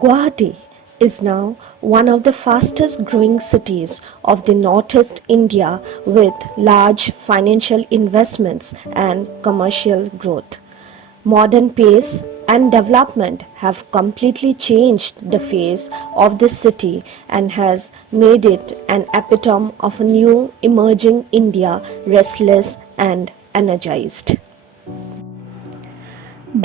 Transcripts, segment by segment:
Guwahati is now one of the fastest growing cities of the northeast India with large financial investments and commercial growth. Modern pace and development have completely changed the face of the city and has made it an epitome of a new emerging India, restless and energized.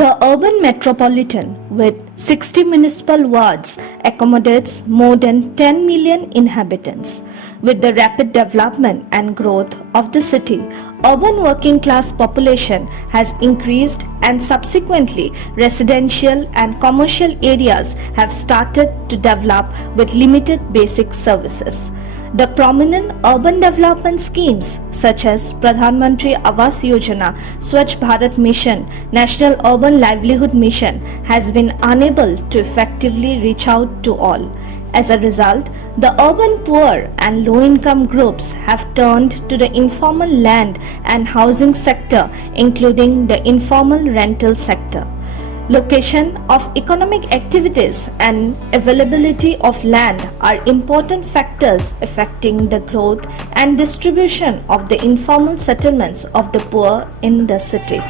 The urban metropolitan with 60 municipal wards accommodates more than 10 million inhabitants. With the rapid development and growth of the city, urban working class population has increased and subsequently residential and commercial areas have started to develop with limited basic services. The prominent urban development schemes such as Pradhan Mantri Awas Yojana, Swachh Bharat Mission, National Urban Livelihood Mission has been unable to effectively reach out to all. As a result, the urban poor and low-income groups have turned to the informal land and housing sector, including the informal rental sector. Location of economic activities and availability of land are important factors affecting the growth and distribution of the informal settlements of the poor in the city.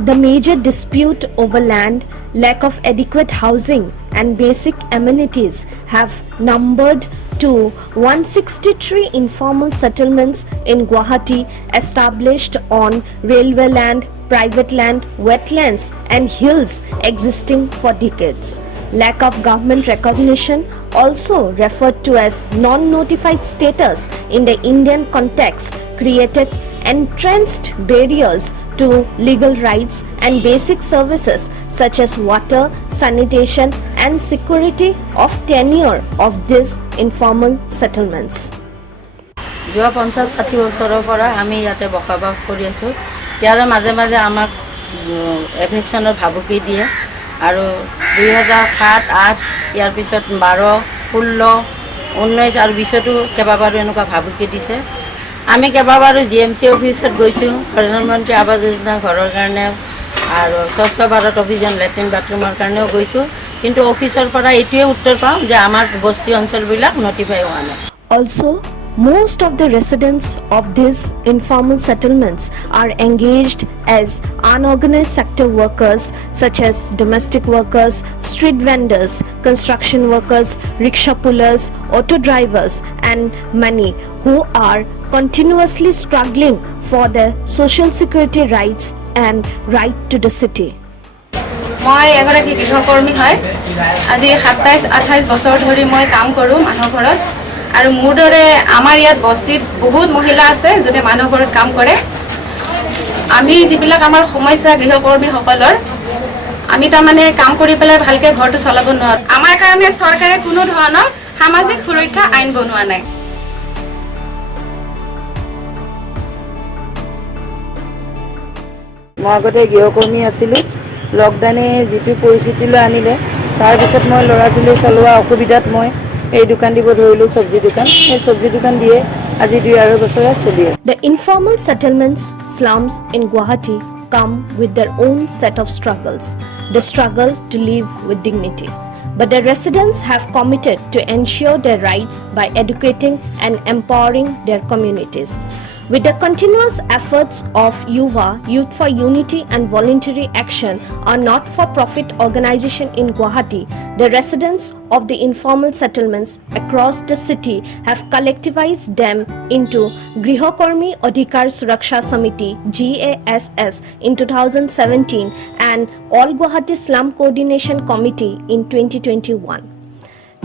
The major dispute over land, lack of adequate housing and basic amenities have numbered to 163 informal settlements in Guwahati established on railway land, private land, wetlands and hills existing for decades. Lack of government recognition, also referred to as non-notified status in the Indian context, created entrenched barriers to legal rights and basic services such as water, sanitation and security of tenure of these informal settlements. যোৱা 50-60 বছৰৰ পৰা আমি ইয়াতে বসবাস কৰি আছো। ইয়াৰ মাজে মাজে আমাক এভেকচনৰ ভাবুকি দিয়ে আৰু 2007-8 ইয়াৰ পিছত 12, 16, 19 আৰু 20তো কেইবাবাৰো এনেকুৱা ভাবুকি দিছে। আমি কেইবাবাৰো জিএমচি অফিচত গৈছো, প্ৰধানমন্ত্ৰী আৱাস যোজনা ঘৰৰ কাৰণে আৰু স্বচ্ছ ভাৰত অভিযান লেট্ৰিন বাথৰুমৰ কাৰণেও গৈছো, কিন্তু অফিচৰ পৰা এইটোৱে উত্তৰ পাওঁ যে আমাৰ বস্তি অঞ্চলবিলাক নটিফাই হোৱা নাই। Also, most of the residents of these informal settlements are engaged as unorganized sector workers such as domestic workers, street vendors, construction workers, rickshaw pullers, auto drivers and many who are continuously struggling for their social security rights and right to the city. মই এগৰাকী গৃহকৰ্মী হয়। আজি 27-28 বছৰ ধৰি মই কাম কৰোঁ মানুহ ঘৰত আৰু মোৰ দৰে আমাৰ ইয়াত বস্তিত বহুত মহিলা আছে যোনে মানুহ ঘৰত কাম কৰে। আমি যিবিলাক আমাৰ সমস্যা গৃহকৰ্মীসকলৰ আমি তাৰমানে কাম কৰি পেলাই ভালকৈ ঘৰটো চলাব নোৱাৰো। আমাৰ কাৰণে চৰকাৰে কোনো ধৰণৰ সামাজিক সুৰক্ষা আইন বনোৱা নাই। মই আগতে গৃহকৰ্মী আছিলোঁ। লকডাউনে যিটো পৰিস্থিতিলৈ আনিলে তাৰপিছত মই ল'ৰা ছোৱালী চলোৱা অসুবিধাত মই এই দোকান দিব ধৰিলোঁ, চব্জি দোকান। এই চব্জি দোকান দিয়ে আজি 2-2.5 বছৰে চলি আছে। The informal settlements, slums in Guwahati come with their own set of struggles. The struggle to live with dignity. But the residents have committed to ensure their rights by educating and empowering their communities. With the continuous efforts of YUVA, Youth for Unity and Voluntary Action, a not-for-profit organization in Guwahati, the residents of the informal settlements across the city have collectivized them into Grihokormi Adhikar Suraksha Samiti GASS in 2017 and All Guwahati Slum Coordination Committee in 2021.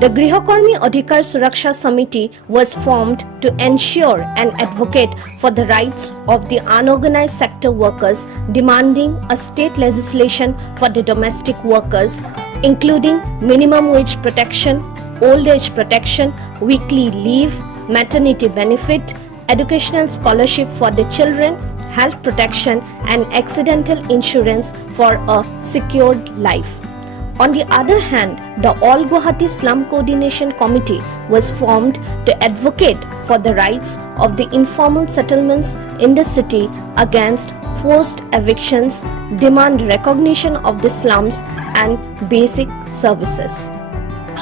The Grihokormi Adhikar Suraksha Samiti was formed to ensure and advocate for the rights of the unorganized sector workers, demanding a state legislation for the domestic workers, including minimum wage protection, old age protection, weekly leave, maternity benefit, educational scholarship for the children, health protection, and accidental insurance for a secured life. On the other hand, the All Guwahati Slum Coordination Committee was formed to advocate for the rights of the informal settlements in the city against forced evictions, demand recognition of the slums and basic services.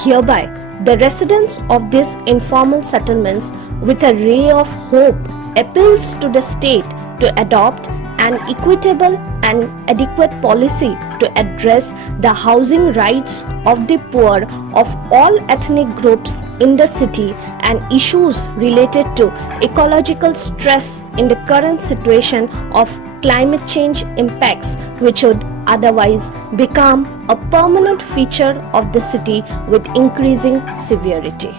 Hereby, the residents of these informal settlements, with a ray of hope, appeals to the state to adopt an equitable and adequate policy to address the housing rights of the poor of all ethnic groups in the city and issues related to ecological stress in the current situation of climate change impacts, which would otherwise become a permanent feature of the city with increasing severity.